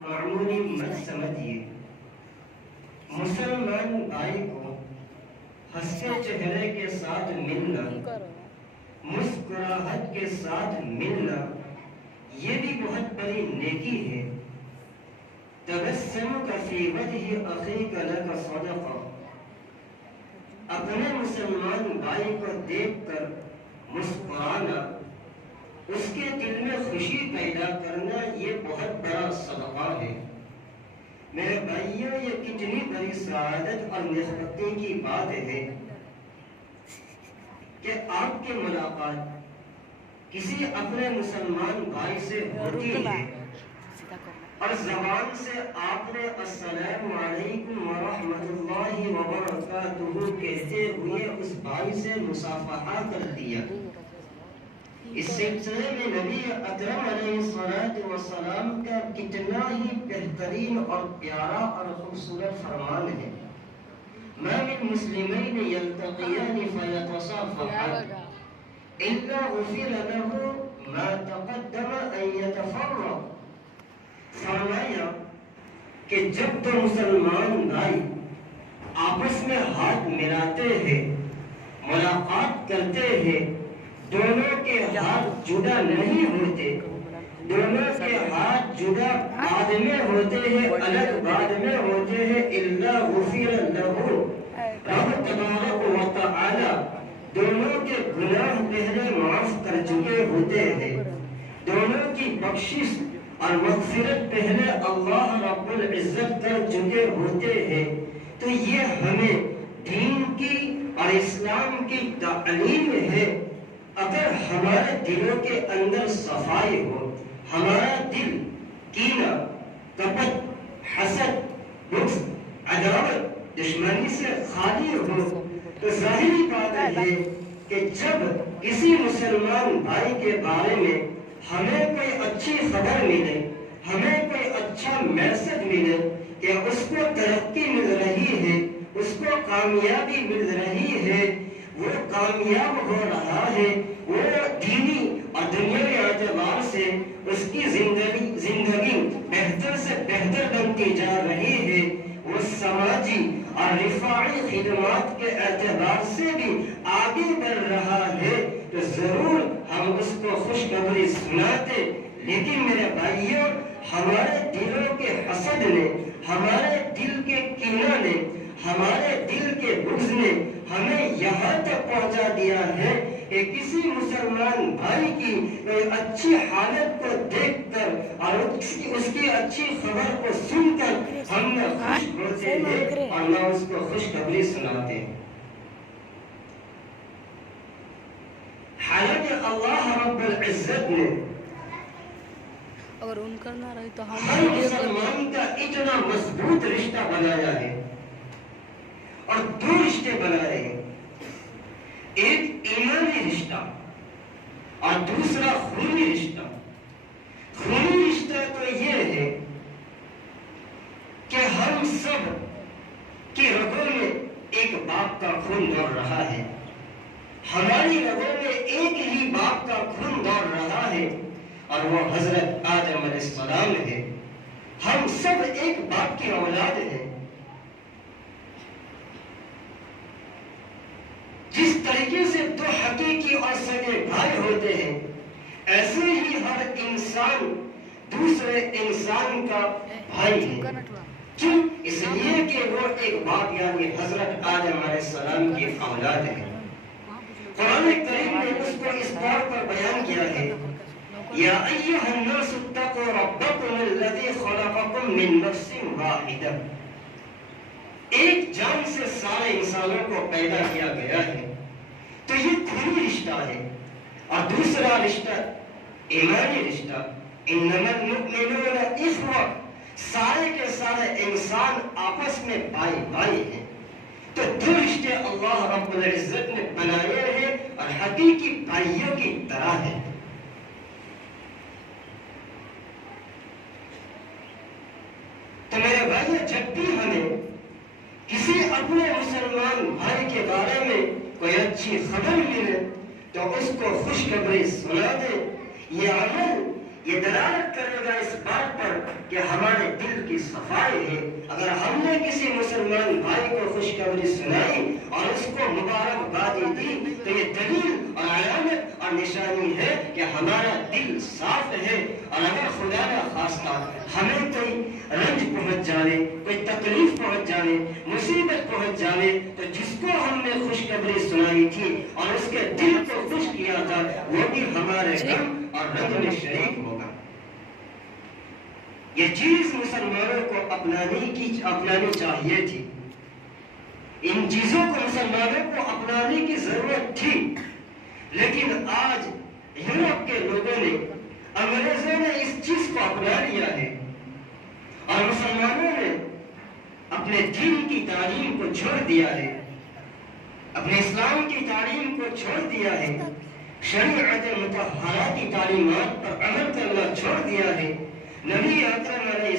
معمولی مت سمجھیے، مسلمان بھائی کو ہنسے چہرے کے ساتھ ملنا، مسکراہٹ کے ساتھ ملنا، یہ بھی بہت بڑی نیکی ہے۔ تبسمک فی وجہ اخیک لک صدقہ، اپنے مسلمان بھائی کو دیکھ کر مسکرانا، اس کے دل میں خوشی پیدا کرنا، یہ بہت بڑا صدقہ ہے۔ میرے بھائیوں، یہ کتنی بڑی سعادت اور نعمتوں کی بات ہے کہ آپ کی ملاقات کسی اپنے مسلمان بھائی سے ہوتی ہے اور زبان سے آپ نے السلام علیکم ورحمۃ اللہ وبرکاتہ کہتے ہوئے اس بھائی سے مصافحہ کر دیا۔ اس سلسلے میں نبی اکرم علیہ الصلوۃ والسلام کا کتنا ہی بہترین اور پیارا اور خوبصورت فرمان ہے۔ ما من مسلمین یلتقیان فیتصافحان الا غفر له ما تقدم ان یتفرق، فرمایا کہ جب تو مسلمان بھائی آپس میں ہاتھ ملاتے ہیں، ملاقات کرتے ہیں، دونوں کے ہاتھ جدا نہیں ہوتے، دونوں کے ہاتھ جدا بعد میں ہوتے ہیں، الگ بعد میں ہوتے ہیں، الا غفر له، رب تبارک و تعالی دونوں کے گناہ پہلے معاف کر چکے ہوتے ہیں، دونوں کی بخشش اور مغفرت پہلے اللہ رب العزت کر چکے ہوتے ہیں۔ تو یہ ہمیں دین کی اور اسلام کی تعلیم ہے۔ اگر ہمارے دلوں کے اندر صفائی ہو، ہمارا دل کینہ، کپٹ، حسد، بغض، عداوت، دشمنی سے خالی ہو، تو ظاہری بات ہے کہ جب کسی مسلمان بھائی کے بارے میں ہمیں کوئی اچھی خبر ملے، ہمیں کوئی اچھا میسج ملے کہ اس کو ترقی مل رہی ہے، اس کو کامیابی مل رہی ہے، وہ کامیاب ہو رہا ہے، وہ دینی اور دنیاوی اعتبار سے اس کی زندگی بہتر سے بہتر بنتی جا رہی ہے، وہ سماجی اور رفاعی خدمات کے اعتبار سے بھی آگے بڑھ رہا ہے، تو ضرور ہم اس کو خوشخبری سناتے۔ لیکن میرے بھائیوں، ہمارے دلوں کے حسد نے، ہمارے دل کے کینہ نے، ہمارے دل کے بغض نے ہمیں یہاں تک پہنچا دیا ہے کہ کسی مسلمان بھائی کی کوئی اچھی حالت کو دیکھ کر اور اس کی اچھی خبر کو سن کر ہم نہ خوش ہوتے ہیں اور نہ اس کو خوشخبری سناتے ہیں۔ حالانکہ اللہ رب العزت نے اگر ان کا نہ رہی تو ہر مسلمان کا اتنا مضبوط رشتہ بنایا ہے اور دو رشتے بنائے ہیں، ایک ایمانی رشتہ اور دوسرا خونی رشتہ۔ خونی رشتہ تو یہ ہے کہ ہم سب کی رگوں میں ایک باپ کا خون دوڑ رہا ہے، ہماری رگوں میں ایک ہی باپ کا خون دوڑ رہا ہے اور وہ حضرت آدم علیہ السلام ہے۔ ہم سب ایک باپ کی اولاد ہیں۔ جس طریقے سے دو حقیقی اور سگے بھائی ہوتے ہیں، ایسے ہی ہر انسان دوسرے انسان کا بھائی ہے۔ کیوں؟ اس لیے کہ وہ ایک باپ یعنی حضرت آدم علیہ السلام کی اولاد ہے۔ قرآن کریم نے اس کو اس بات پر بیان کیا ہے، یا ایھا الناس اتقوا ربکم الذی خلقکم من نفس واحدہ، ایک جان سے سارے انسانوں کو پیدا کیا گیا ہے۔ تو یہ خونی رشتہ ہے۔ اور دوسرا رشتہ ایمانی رشتہ، انما المؤمنون اخوہ، سارے کے سارے انسان آپس میں بھائی بھائی ہیں۔ تو دو رشتے اللہ رب العزت نے بنائے ہیں اور حقیقی بھائیوں کی طرح ہیں۔ تو میرے بھائی، جب بھی ہمیں کسی اپنے مسلمان بھائی کے بارے میں کوئی اچھی خبر ملے تو اس کو خوشخبری سنا دے۔ یہ عمل یہ دلالت کرے گا اس بات پر کہ ہمارے دل کی صفائی ہے۔ اگر ہم نے کسی مسلمان بھائی کو خوشخبری سنائی اور اس کو مبارکبادی دی تو یہ دلیل اور علامت اور نشانی ہے کہ ہمارا دل صاف ہے۔ اور اگر خدا نہ خواستہ ہمیں کوئی رنج پہنچ جائے، کوئی تکلیف پہنچ جائے، مصیبت پہنچ جائے، تو جس کو ہم نے خوشخبری سنائی تھی اور اس کے دل کو خوش کیا تھا وہ بھی ہمارے غم اور رنج میں شریک ہوگا۔ یہ چیز مسلمانوں کو اپنانی چاہیے تھی۔ ان چیزوں کو مسلمانوں کو اپنانے کی ضرورت تھی، لیکن آج یورپ کے لوگوں نے، انگریزوں نے اس چیز کو اپنا لیا ہے اور مسلمانوں نے اپنے دین کی تعلیم کو چھوڑ دیا ہے، اپنے اسلام کی تعلیم کو چھوڑ دیا ہے، شریعت مطہرہ کی تعلیمات پر عمل کرنا چھوڑ دیا ہے، نبی اکرم علیہ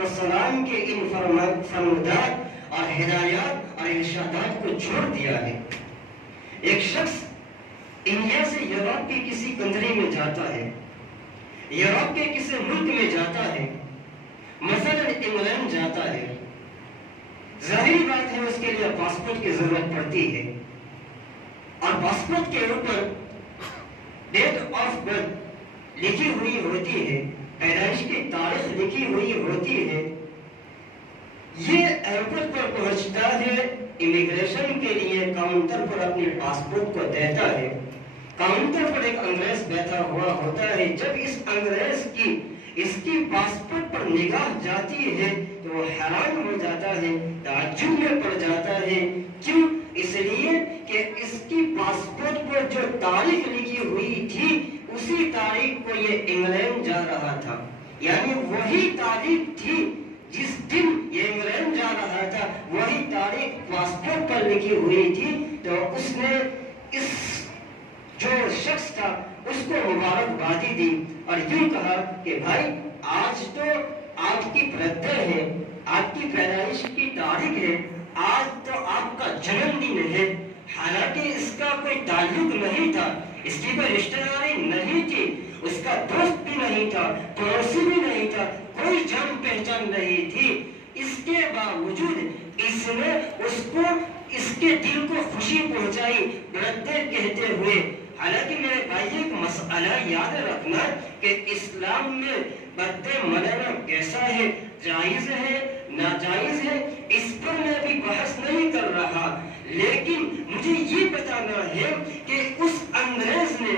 السلام کے ان فرمودات اور ہدایات اور ارشادات کو چھوڑ دیا ہے۔ ایک شخص انڈیا سے یورپ کی کسی کنٹری میں جاتا ہے، یورپ کے کسی ملک میں جاتا ہے، مثلا انگلینڈ جاتا ہے، ظاہری بات ہے اس کے لیے پاسپورٹ کی ضرورت پڑتی ہے، اور پاسپورٹ کے اوپر ڈیٹ آف برتھ لکھی ہوئی ہوتی ہے، پیدائش کی تاریخ لکھی ہوئی ہوتی ہے۔ یہ ایئرپورٹ پر پہنچتا ہے، امیگریشن کے لیے کاؤنٹر پر اپنے پاسپورٹ کو دیتا ہے، کاؤنٹر پر ایک انگریز بیٹھا ہوا ہوتا ہے۔ جب اس انگریز کی اس کی پاسپورٹ پر نگاہ جاتی ہے تو وہ حیران ہو جاتا ہے، تعجب میں پڑ جاتا ہے۔ کیوں؟ اس لیے کہ اس کی پاسپورٹ پر جو تاریخ لکھی ہوئی تھی اسی تاریخ کو یہ انگلینڈ جا رہا تھا، یعنی وہی تاریخ تھی جس دن یہ انگلینڈ جا رہا تھا، وہی تاریخ پاسپورٹ پر لکھی ہوئی تھی۔ تو اس نے اس جو شخص تھا اس کو مبارکبادی دی اور یوں کہا کہ بھائی آج تو آپ کی برتھ ڈے ہے، آپ کی پیدائش کی تاریخ ہے، آج تو آپ کا جنم دن ہے۔ حالانکہ اس کا کوئی تعلق نہیں تھا، اس کی کوئی رشتہ داری نہیں تھی، اس کا دوست بھی نہیں تھا، پڑوسی بھی نہیں تھا، کوئی جان پہچان نہیں تھی۔ اس کے باوجود اس نے اس کو اس کے دل کو خوشی پہنچائی برتھ ڈے کہتے ہوئے۔ حالانکہ میرے بھائی ایک مسئلہ یاد رکھنا کہ اسلام میں برتھ ڈے منانا کیسا ہے، جائز ہے ناجائز ہے، اس پر میں بھی بحث نہیں کر رہا، لیکن مجھے یہ بتانا ہے کہ اس انگریز نے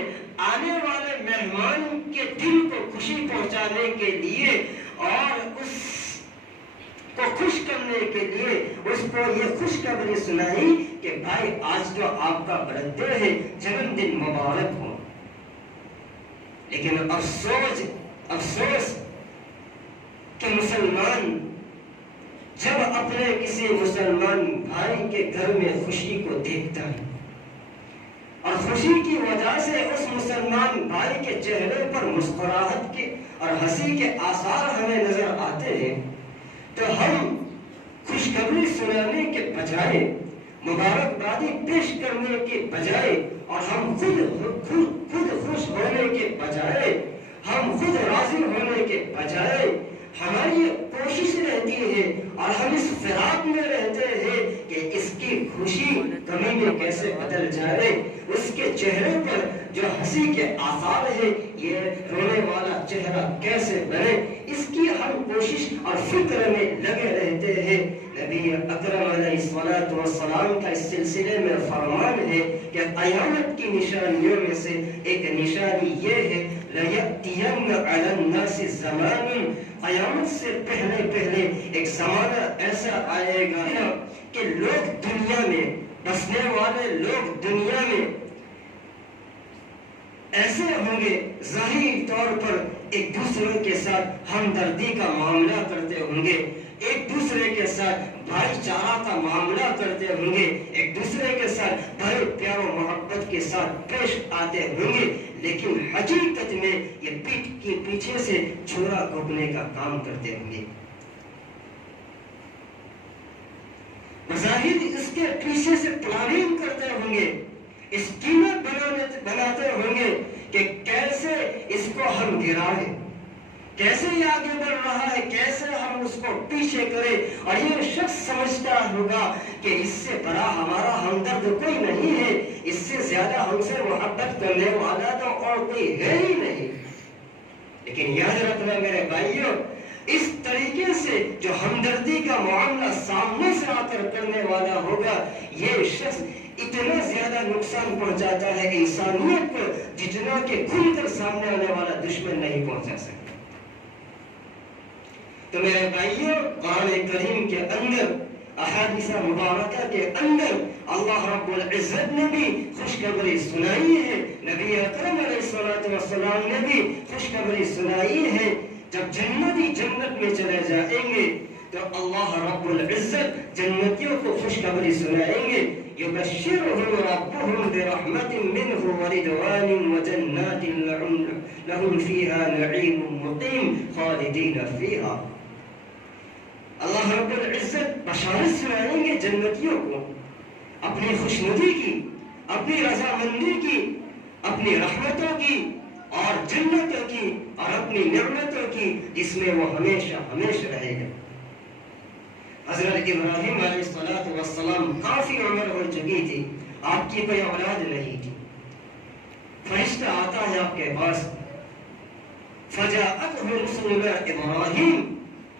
آنے والے مہمان کے دل کو خوشی پہنچانے کے لیے اور اس کو خوش کرنے کے لیے اس کو یہ خوشخبری سنائی کہ بھائی آج تو آپ کا برتھ ڈے ہے، جنم دن مبارک ہو۔ لیکن افسوس کہ مسلمان جب اپنے کسی مسلمان بھائی کے گھر میں خوشی کو دیکھتا ہے اور خوشی کی وجہ سے اس مسلمان بھائی کے چہرے پر مسکراہٹ کے اور ہنسی کے آثار ہمیں نظر آتے ہیں، تو ہم خوشخبری سنانے کے بجائے، مبارکبادی پیش کرنے کے بجائے اور ہم خود خوش ہونے کے بجائے، ہم خود راضی ہونے کے بجائے ہماری کوشش رہتی ہے اور ہم اس فراق میں رہتے ہیں کہ اس کی خوشی غمی میں کیسے بدل جائے، اس کے چہرے پر جو ہنسی کے آثار ہے یہ رونے والا چہرہ کیسے بنے، اس کی ہم کوشش اور فکر میں لگے رہتے ہیں۔ نبی اکرم علیہ السلام کا اس سلسلے میں فرمان ہے کہ قیامت کی نشانیوں میں سے ایک نشانی یہ ہے لَيَأْتِيَنَّ عَلَى النَّاسِ زَمَانٌ، قیامت سے پہلے ایک زمانہ ایسا آئے گا کہ لوگ دنیا میں بسنے والے لوگ دنیا میں ایسے ہوں گے، ظاہری طور پر ایک دوسرے کے ساتھ ہمدردی کا معاملہ کرتے ہوں گے، ایک دوسرے کے ساتھ بھائی چارہ کا معاملہ کرتے ہوں گے، ایک دوسرے کے ساتھ بڑے پیار و محبت کے ساتھ پیش آتے ہوں گے، لیکن حقیقت میں یہ پیٹھ کے پیچھے سے چھرا گھونپنے کا کام کرتے ہوں گے۔ بظاہر اس کے پیچھے سے پلاننگ کرتے ہوں گے، اسکیمیں بناتے ہوں گے کہ کیسے اس کو ہم گرائیں، کیسے یہ آگے بڑھ رہا ہے، کیسے ہم اس کو پیچھے کریں، اور یہ شخص سمجھتا ہوگا کہ اس سے بڑا ہمارا ہمدرد کوئی نہیں ہے، اس سے زیادہ ہم سے محبت کرنے والا تو اور کوئی ہے ہی نہیں۔ لیکن یاد رکھنا میرے بھائیوں، اس طریقے سے جو ہمدردی کا معاملہ سامنے سے آ کر کرنے والا ہوگا، یہ شخص اتنا زیادہ نقصان پہنچاتا ہے انسانیت کو جتنا کہ کھل کر سامنے آنے والا دشمن نہیں پہنچا سکتا۔ تو میرے بھائیوں، قرآن کریم کے اندر، احادیث مبارکہ کے اندر اللہ رب العزت نے بھی خوشخبری سنائی ہے، نبی اکرم علیہ السلام نے بھی خوشخبری سنائی ہے۔ جب جنتی جنت میں چلے جائیں گے تو اللہ رب العزت جنتیوں کو خوشخبری سنائیں گے، یبشرهم ربهم برحمت منه ورضوان وجنات لهم فيها نعيم مقيم خالدين فيها۔ اللہ رب العزت بشارت سنائیں گے جنتیوں کو اپنی خوشنودی کی، اپنی رضامندی کی، اپنی رحمتوں کی اور جنتوں کی اور اپنی نعمتوں کی، جس میں وہ ہمیشہ ہمیشہ رہے گا۔ حضرت ابراہیم علیہ السلام کافی عمر ہو چکی تھی، آپ کی کوئی اولاد نہیں تھی۔ فرشتہ آتا ہے آپ کے پاس، فجاءته رسلنا ابراہیم،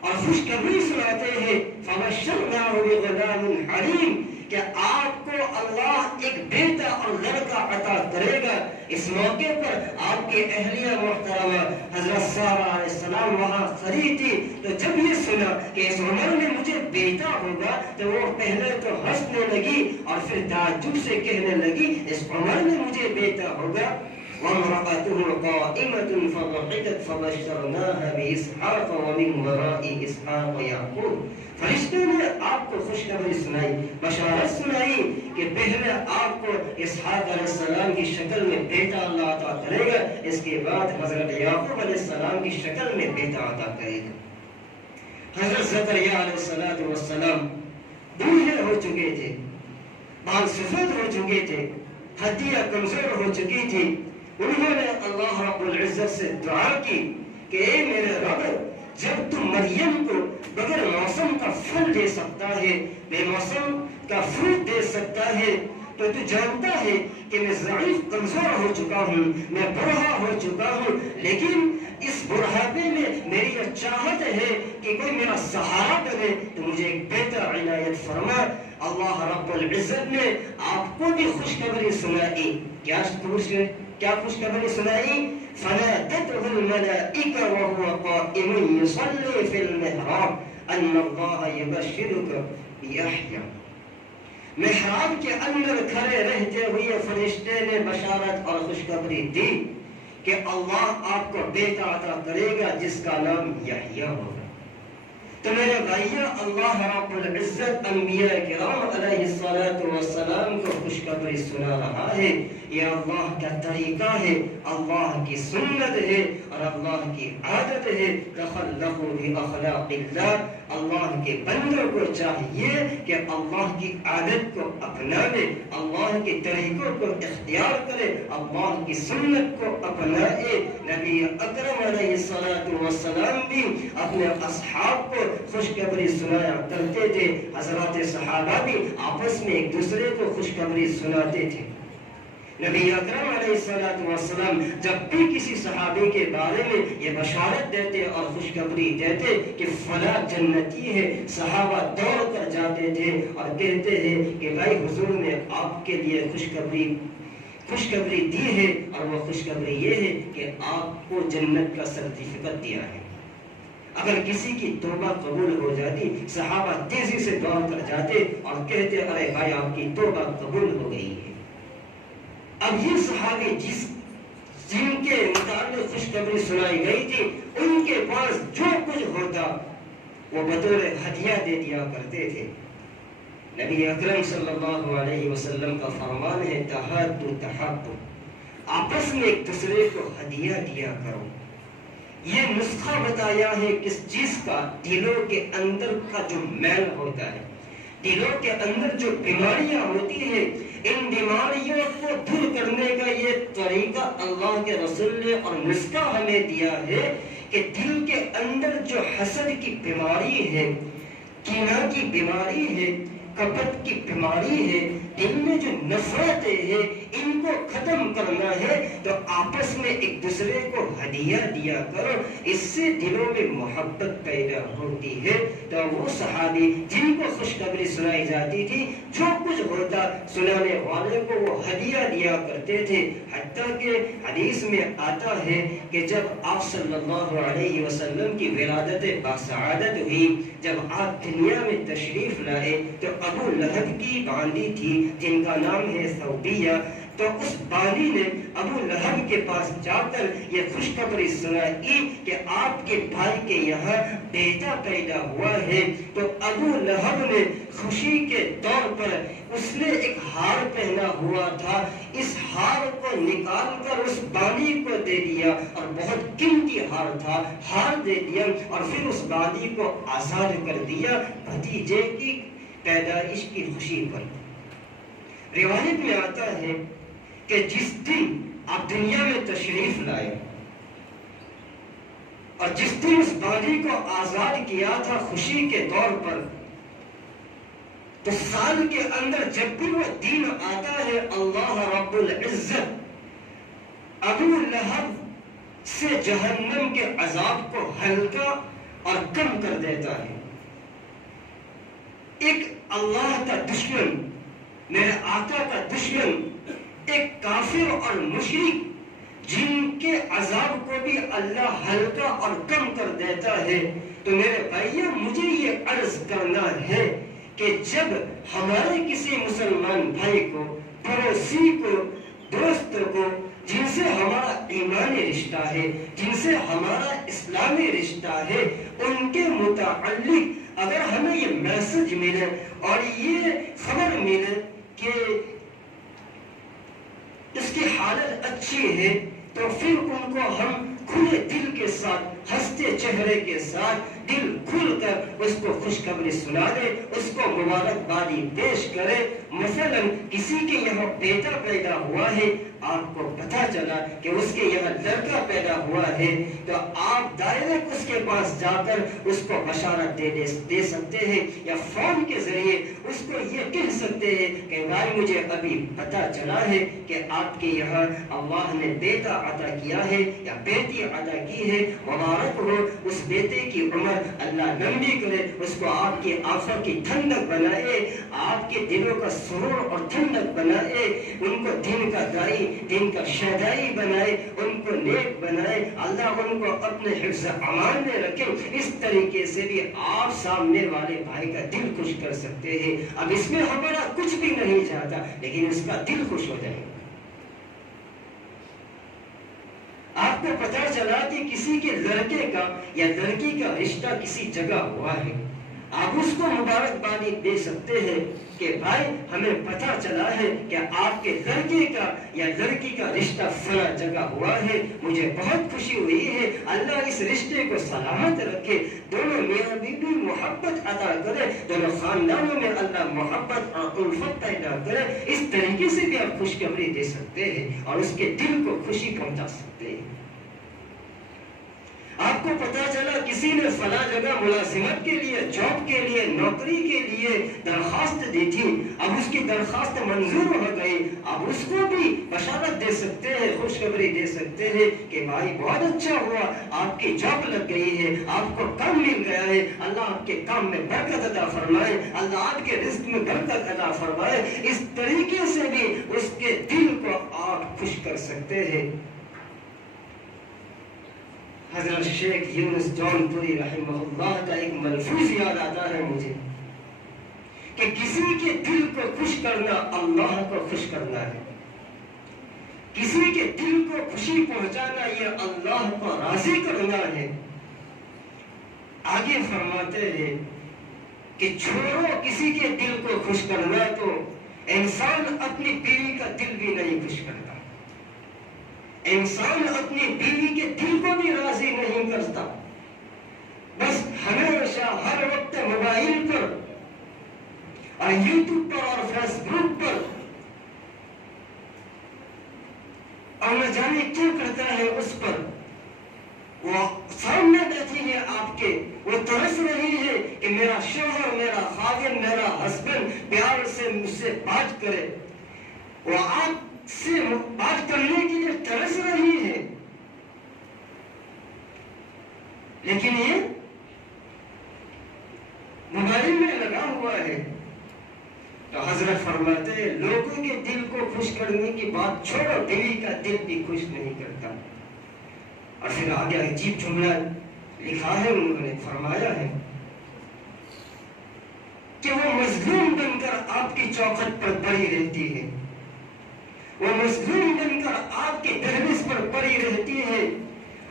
اور خوشخبری سناتے ہیں، فبشرناه بغلام حلیم، کہ آپ کو اللہ ایک بیٹا اور لڑکا عطا کرے گا۔ اس موقع پر آپ کی اہلیہ محترمہ حضرت سارہ علیہ السلام وہاں کھڑی تھی، تو جب یہ سنا کہ اس عمر میں مجھے بیٹا ہوگا تو وہ پہلے تو ہنسنے لگی اور پھر تعجب سے کہنے لگی اس عمر میں مجھے بیٹا ہوگا۔ وامرأته قائمة فضحكت فبشرناها بإسحاق ومن وراء إسحاق يعقوب۔ فرشتوں نے آپ کو خوشخبری سنائی، بشارت سنائی کہ پہلے آپ کو اسحاق علیہ السلام کی شکل میں بیٹا اللہ عطا کرے گا، اس کے بعد حضرت یعقوب علیہ السلام کی شکل میں بیٹا عطا کرے گا۔ حضرت زکریا علیہ السلام بوڑھے ہو چکے تھے، بال سفید ہو چکے تھے، ہڈیاں کمزور ہو چکی تھی۔ انہوں نے اللہ رب العزت سے دعا کی کہ اے میرے رب، جب تم مریم کو بغیر موسم کا پھل دے سکتا ہے، بے موسم کا فروٹ دے سکتا ہے، تو تو جانتا ہے کہ میں ضعیف کمزور ہو چکا ہوں، میں بوڑھا ہو چکا ہوں، لیکن اس بڑھاپے میں میری یہ چاہت ہے کہ کوئی میرا سہارا بنے، تو مجھے ایک بیٹا عنایت فرما۔ اللہ رب العزت نے آپ کو بھی خوشخبری سنائی۔ کیا خوشخبری سنائی؟ فنادته الملائکہ وهو قائم يصلی فی المحراب ان اللہ یبشرک بیحییٰ۔ محراب کے اندر کھڑے رہتے ہوئے فرشتے نے بشارت اور خوشخبری دی کہ اللہ آپ کو بیٹا عطا کرے گا جس کا نام یحییٰ ہوگا۔ تو میرے بھائیوں، اللہ رب العزت انبیاء کرام علیہ السلام کو خوشخبری سنا رہا ہے۔ یہ اللہ کا طریقہ ہے، اللہ کی سنت ہے اور اللہ کی عادت ہے۔ تخلقوا باخلاق اللہ، اللہ کے بندوں کو چاہیے کہ اللہ کی عادت کو اپنائے، اللہ کے طریقوں کو اختیار کرے، اللہ کی سنت کو اپنائے۔ نبی اکرم علیہ السلام بھی اپنے اصحاب کو خوشخبری سنایا کرتے تھے، حضرات صحابہ بھی آپس میں ایک دوسرے کو خوشخبری سناتے تھے۔ نبی اکرم علیہ السلام جب بھی کسی صحابی کے بارے میں یہ بشارت دیتے اور خوشخبری دیتے کہ فلاں جنتی ہے، صحابہ دوڑ کر جاتے تھے اور کہتے ہیں کہ بھائی حضور نے آپ کے لیے خوشخبری دی ہے، اور وہ خوشخبری یہ ہے کہ آپ کو جنت کا سرٹیفکیٹ دیا ہے۔ اگر کسی کی توبہ قبول ہو جاتی، صحابہ تیزی سے دوڑ کر جاتے اور کہتے ارے بھائی آپ کی توبہ قبول ہو گئی ہے۔ اب یہ صحابی جن کے متعلق خوشخبری سنائی گئی تھی، ان کے پاس جو کچھ ہوتا وہ بطور ہدیہ دے دیا کرتے تھے۔ نبی اکرم صلی اللہ علیہ وسلم کا فرمان ہے تحادوا تحابوا، آپس میں ایک دوسرے کو ہدیہ دیا کرو۔ یہ نسخہ بتایا ہے کس چیز کا؟ دلوں کے اندر کا جو میل ہوتا ہے، دلوں کے اندر جو بیماریاں ہوتی ہیں، ان بیماریوں کو دور کرنے کا یہ طریقہ اللہ کے رسول نے اور نسخہ ہمیں دیا ہے کہ دل کے اندر جو حسد کی بیماری ہے، کینہ کی بیماری ہے، کپٹ کی بیماری ہے، دل میں جو نفرتیں ہیں ان کو ختم کرنا ہے تو آپس میں ایک دوسرے کو ہدیہ دیا کرو، اس سے دلوں میں محبت پیدا ہوتی ہے۔ تو وہ صحابی جن کو خوشخبری سنائی جاتی تھی، جو کچھ ہوتا سنانے والے کو وہ ہدیہ دیا کرتے تھے، حتیٰ کہ حدیث میں آتا ہے کہ جب آپ صلی اللہ علیہ وسلم کی ولادت باسعادت ہوئی، جب آپ دنیا میں تشریف لائے تو ابو لہب کی باندی تھی جن کا نام ہے ثوبیہ، تو اس باندی نے ابو لہب کے پاس جا کر یہ خوشخبری سنائی کہ آپ کے بھائی کے یہاں بیٹا پیدا ہوا ہے۔ تو ابو لہب نے خوشی کے طور پر اس نے ایک ہار پہنا ہوا تھا، اس ہار کو نکال کر اس باندی کو دے دیا، اور بہت قیمتی ہار تھا، ہار دے دیا، اور پھر اس باندی کو آزاد کر دیا بھتیجے کی پیدائش کی خوشی پر۔ روایت میں آتا ہے کہ جس دن آپ دنیا میں تشریف لائے اور جس دن اس باندی کو آزاد کیا تھا خوشی کے طور پر، تو سال کے اندر جب بھی وہ دن آتا ہے اللہ رب العزت ابو لہب سے جہنم کے عذاب کو ہلکا اور کم کر دیتا ہے۔ ایک اللہ کا دشمن، میرے آقا کا دشمن، ایک کافر اور مشرک جن کے عذاب کو بھی اللہ ہلکا اور کم کر دیتا ہے، تو میرے بھائیو مجھے یہ عرض کرنا ہے کہ جب ہمارے کسی مسلمان بھائی کو، پڑوسی کو، دوست کو، جن سے ہمارا ایمانی رشتہ ہے، جن سے ہمارا اسلامی رشتہ ہے، ان کے متعلق اگر ہمیں یہ میسج ملے اور یہ خبر ملے کہ اس کی حالت اچھی ہے، تو پھر ان کو ہم کھلے دل کے ساتھ، ہنستے چہرے کے ساتھ، دل کھل کر اس کو خوشخبری سنا دے، اس کو مبارکبادی پیش کرے۔ مثلا کسی کے یہاں بیٹا پیدا ہوا ہے، آپ کو پتہ چلا کہ اس کے یہاں لڑکا پیدا ہوا ہے، تو آپ ڈائریکٹ اس کے پاس جا کر اس کو بشارت دے سکتے ہیں، یا فون کے ذریعے اس کو یہ کہہ سکتے ہیں کہ بھائی مجھے ابھی پتہ چلا ہے کہ آپ کے یہاں اللہ نے بیٹا عطا کیا ہے یا بیٹی عطا کی ہے، مبارک ہو، اس بیٹے کی عمر اللہ لمبی کرے، اس کو آپ کی آنکھوں کی ٹھنڈک بنائے، آپ کے دلوں کا سرور اور ٹھنڈک بنائے، ان کو دین کا دائی، دین کا شہدائی بنائے، ان کو نیک بنائے، اللہ ان کو اپنے حفظ امان میں رکھے۔ اس طریقے سے بھی آپ سامنے والے بھائی کا دل خوش کر سکتے ہیں۔ اب اس میں ہمارا کچھ بھی نہیں چاہتا، لیکن اس کا دل خوش ہو جائے۔ آپ کو پتہ چلا کہ کسی کے لڑکے کا یا لڑکی کا رشتہ کسی جگہ ہوا ہے، آپ اس کو مبارکبادی دے سکتے ہیں کہ بھائی ہمیں پتہ چلا ہے کہ آپ کے لڑکے کا یا لڑکی کا رشتہ فلاں جگہ ہوا ہے، مجھے بہت خوشی ہوئی ہے، اللہ اس رشتے کو سلامت رکھے، دونوں میاں بیوی محبت عطا کرے، دونوں خاندانوں میں اللہ محبت اور الفت پیدا کرے۔ اس طریقے سے بھی آپ خوشخبری دے سکتے ہیں اور اس کے دل کو خوشی پہنچا سکتے ہیں۔ آپ کو پتا چلا کسی نے فلاں جگہ ملازمت کے لیے، جاب کے لیے، نوکری کے لیے درخواست دی تھی، اب اس کی درخواست منظور ہو گئی، اب اس کو بھی بشارت دے سکتے ہیں، خوشخبری دے سکتے ہیں کہ بھائی بہت اچھا ہوا، آپ کی جاب لگ گئی ہے، آپ کو کام مل گیا ہے، اللہ آپ کے کام میں برکت عطا فرمائے، اللہ آپ کے رزق میں برکت عطا فرمائے۔ اس طریقے سے بھی اس کے دل کو آپ خوش کر سکتے ہیں۔ حضرت شیخ یونس جون پوری رحمہ اللہ کا ایک ملفوظ یاد آتا ہے مجھے کہ کسی کے دل کو خوش کرنا اللہ کو خوش کرنا ہے، کسی کے دل کو خوشی پہنچانا یہ اللہ کو راضی کرنا ہے۔ آگے فرماتے ہیں کہ چھوڑو کسی کے دل کو خوش کرنا، تو انسان اپنی بیوی کا دل بھی نہیں خوش کرتا، انسان اپنی بیوی کے دل کو بھی راضی نہیں کرتا، بس ہمیشہ ہر وقت موبائل پر اور یوٹیوب پر اور فیس بک پر اور نہ جانے کیا کرتا ہے، اس پر وہ سامنے کہ میرا شوہر، میرا خادم، میرا ہسبینڈ پیار سے مجھ سے بات کرے، وہ آپ سے بات کرنے کے لیے ترس رہی ہے، لیکن یہ موبائل میں لگا ہوا ہے۔ تو حضرت فرماتے ہیں لوگوں کے دل کو خوش کرنے کی بات چھوڑو، بیوی کا دل بھی خوش نہیں کرتا۔ اور پھر آگے عجیب جملہ لکھا ہے، انہوں نے فرمایا ہے کہ وہ مظلوم بن کر آپ کی چوکھٹ پر پڑی رہتی ہے، وہ مظلوم بن کر آپ کے دہلیز پر پڑی رہتی ہے،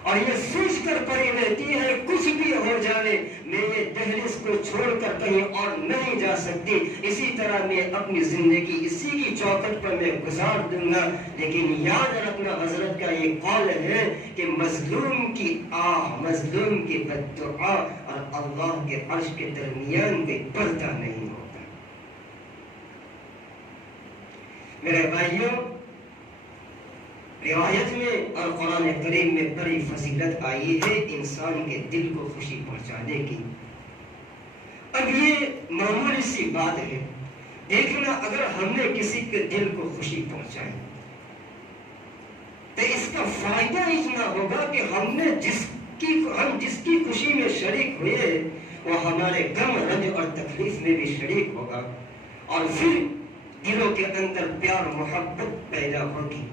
اور یہ سوچ کر پڑی رہتی ہے کچھ بھی ہو جائے میں یہ دہلیز کو چھوڑ کر کہیں اور نہیں جا سکتی، اسی طرح میں اپنی زندگی اسی کی چوکھٹ پر میں گزار دوں گا۔ لیکن یاد رکھنا حضرت کا یہ قول ہے کہ مظلوم کی آہ، مظلوم کی بددعا اور اللہ کے عرش کے درمیان کوئی پردہ نہیں ہوتا۔ میرے بھائیوں، روایت میں اور قرآن کریم میں بڑی فضیلت آئی ہے انسان کے دل کو خوشی پہنچانے کی۔ اب یہ معمولی سی بات ہے، دیکھنا اگر ہم نے کسی کے دل کو خوشی پہنچائی تو اس کا فائدہ اتنا ہوگا کہ ہم جس کی خوشی میں شریک ہوئے وہ ہمارے غم، رنج اور تکلیف میں بھی شریک ہوگا، اور پھر دلوں کے اندر پیار محبت پیدا ہوگی۔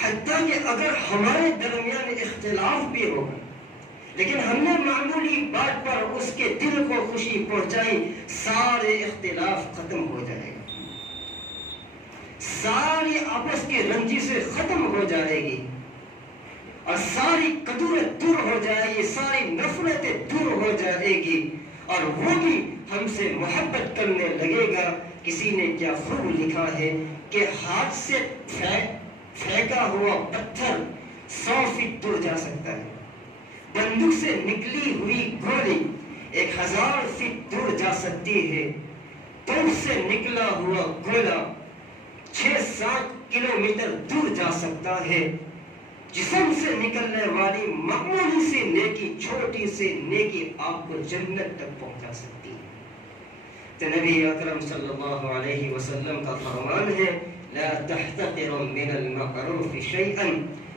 حتیٰ کہ اگر ہمارے درمیان اختلاف بھی ہوگا لیکن ہم نے معمولی بات پر اس کے دل کو خوشی پہنچائی، سارے اختلاف ختم ہو جائے گا، ساری آپس کی رنجی سے ختم ہو جائے گی، اور ساری کدورت دور ہو جائے گی، ساری نفرتیں دور ہو جائے گی، اور وہ بھی ہم سے محبت کرنے لگے گا۔ کسی نے کیا خوب لکھا ہے کہ ہاتھ سے پھینکا ہوا پتھر 100 فٹ دور جا سکتا ہے، بندوق سے نکلی ہوئی گولی 1000 فٹ دور جا سکتی ہے، توپ سے نکلا ہوا گولا 6-7 کلومیٹر دور جا سکتا ہے، جسم سے نکلنے والی معمولی سی نیکی، چھوٹی سی نیکی آپ کو جنت تک پہنچا سکتی ہے۔ تو نبی اکرم صلی اللہ علیہ وسلم کا فرمان ہے لا تحتقر من المعروف شیئا،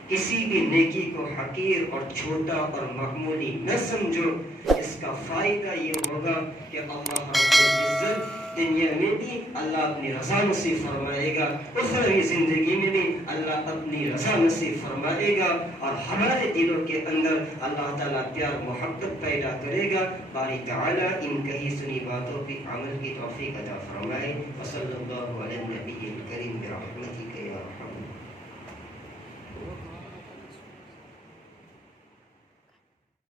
کسی بھی نیکی کو حقیر اور چھوٹا اور معمولی نہ سمجھو، اس کا فائدہ یہ ہوگا کہ اللہ رب العزت دنیا میں بھی اللہ اپنی رضا نصیب فرمائے گا، اخروی زندگی میں بھی اللہ اپنی رضا نصیب فرمائے گا، اور ہمارے دلوں کے اندر اللہ تعالیٰ پیار محبت پیدا کرے گا۔ باری تعالیٰ ان کہی سنی باتوں پہ عمل کی توفیق عطا فرمائے۔ وصلی اللہ علی النبی الکریم۔